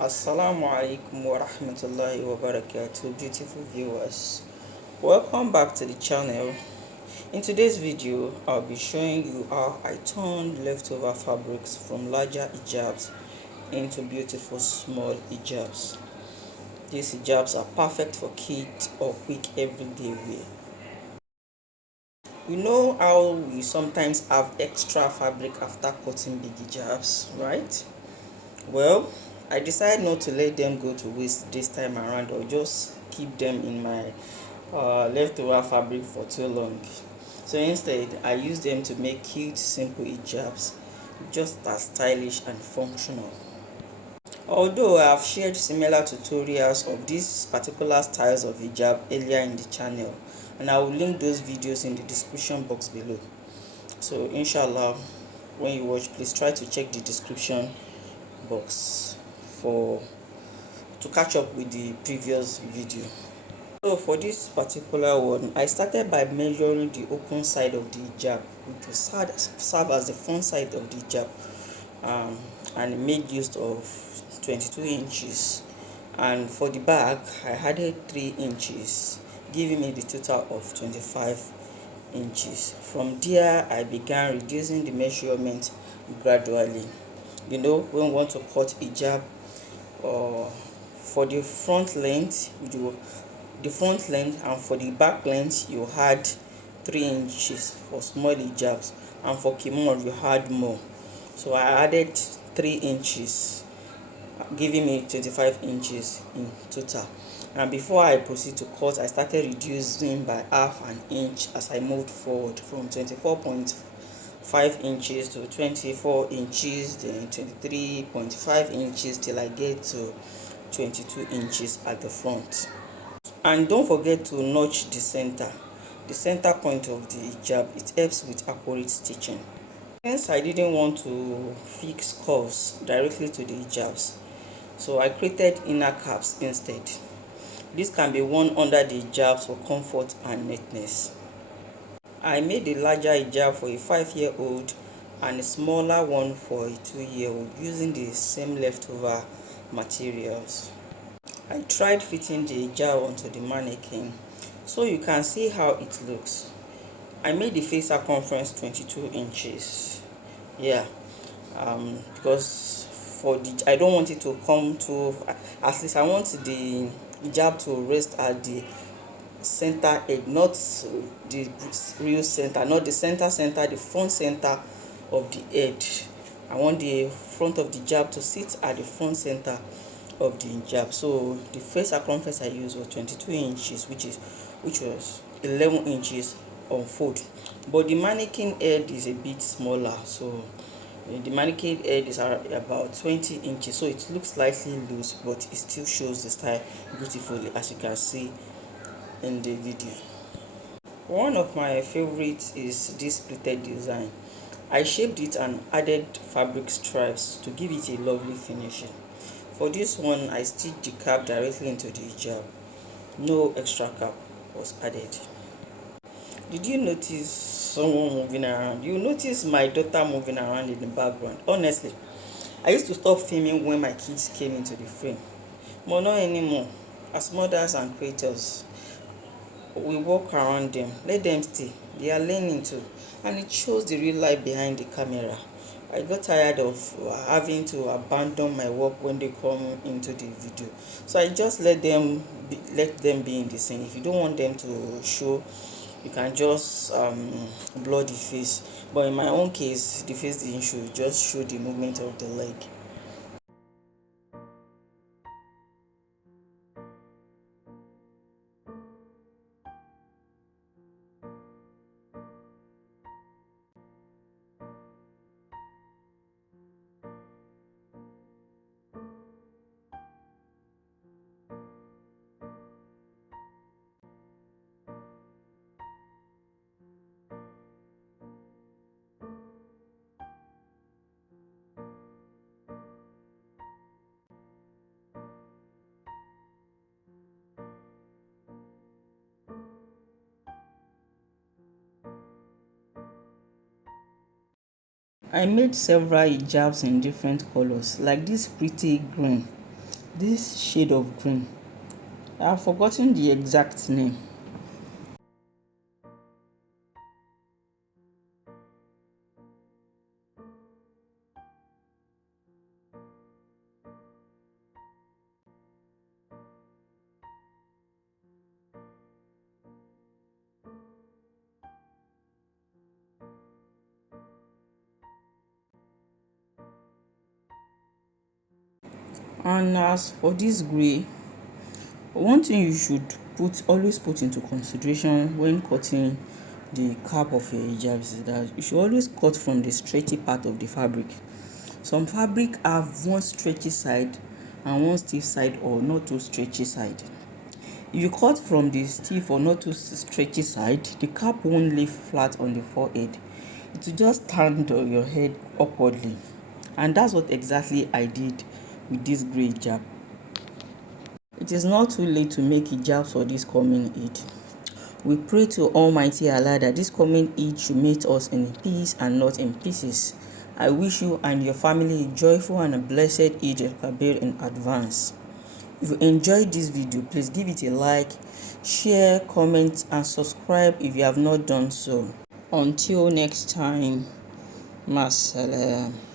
Assalamu alaikum wa rahmatullahi wa barakatuh, beautiful viewers. Welcome back to the channel. In today's video, I'll be showing you how I turned leftover fabrics from larger hijabs into beautiful small hijabs. These hijabs are perfect for kids or quick everyday wear. You know how we sometimes have extra fabric after cutting big hijabs, right? Well, I decided not to let them go to waste this time around or just keep them in my leftover fabric for too long. So instead, I used them to make cute, simple hijabs, just as stylish and functional. Although I have shared similar tutorials of these particular styles of hijab earlier in the channel, and I will link those videos in the description box below. So inshallah, when you watch, please try to check the description box for to catch up with the previous video. So for this particular one, I started by measuring the open side of the hijab, which will serve as the front side of the hijab, and made use of 22 inches. And for the back, I added 3 inches, giving me the total of 25 inches. From there, I began reducing the measurement gradually. You know, when we want to cut hijab, for the front length, and for the back length you had 3 inches for small hijabs, and for kimono you had more. So I added 3 inches, giving me 25 inches in total. And before I proceed to cut, I started reducing by half an inch as I moved forward from 24.5 inches to 24 inches, then 23.5 inches, till I get to 22 inches at the front. And don't forget to notch the center point of the hijab. It helps with accurate stitching. Since I didn't want to fix curves directly to the hijabs, so I created inner caps instead. This can be worn under the hijabs for comfort and neatness. I made a larger hijab for a 5-year-old and a smaller one for a 2-year-old using the same leftover materials. I tried fitting the hijab onto the mannequin so you can see how it looks. I made the face circumference 22 inches. Yeah, because I don't want it to come to, at least I want the hijab to rest at the center edge, not the real center, not the center, the front center of the head. I want the front of the hijab to sit at the front center of the hijab. So the face circumference I used was 22 inches, which was 11 inches on fold. But the mannequin head is a bit smaller, so the mannequin head is about 20 inches, so it looks slightly loose, but it still shows the style beautifully, as you can see in the video. One of my favorites is this pleated design. I shaped it and added fabric stripes to give it a lovely finishing. For this one, I stitched the cap directly into the hijab. No extra cap was added. Did you notice someone moving around? You notice my daughter moving around in the background. Honestly, I used to stop filming when my kids came into the frame, but not anymore. As mothers and creators, we walk around them, let them stay. They are learning too, and it shows the real life behind the camera. I got tired of having to abandon my work when they come into the video, so I just let them be in the scene. If you don't want them to show, you can just blur the face. But in my own case, the face didn't show; just show the movement of the leg. I made several hijabs in different colors, like this pretty green. this shade of green. I have forgotten the exact name. And as for this gray, one thing you should always put into consideration when cutting the cap of your hijab is that you should always cut from the stretchy part of the fabric. Some fabric have one stretchy side and one stiff side or not too stretchy side. If you cut from the stiff or not too stretchy side, the cap won't lay flat on the forehead. It will just stand on your head awkwardly. And that's what exactly I did with this grey hijab. It is not too late to make hijabs for this coming Eid. We pray to Almighty Allah that this coming Eid should meet us in peace and not in pieces. I wish you and your family a joyful and a blessed Eid al-Kabir in advance. If you enjoyed this video, please give it a like, share, comment and subscribe if you have not done so. Until next time, Masalam.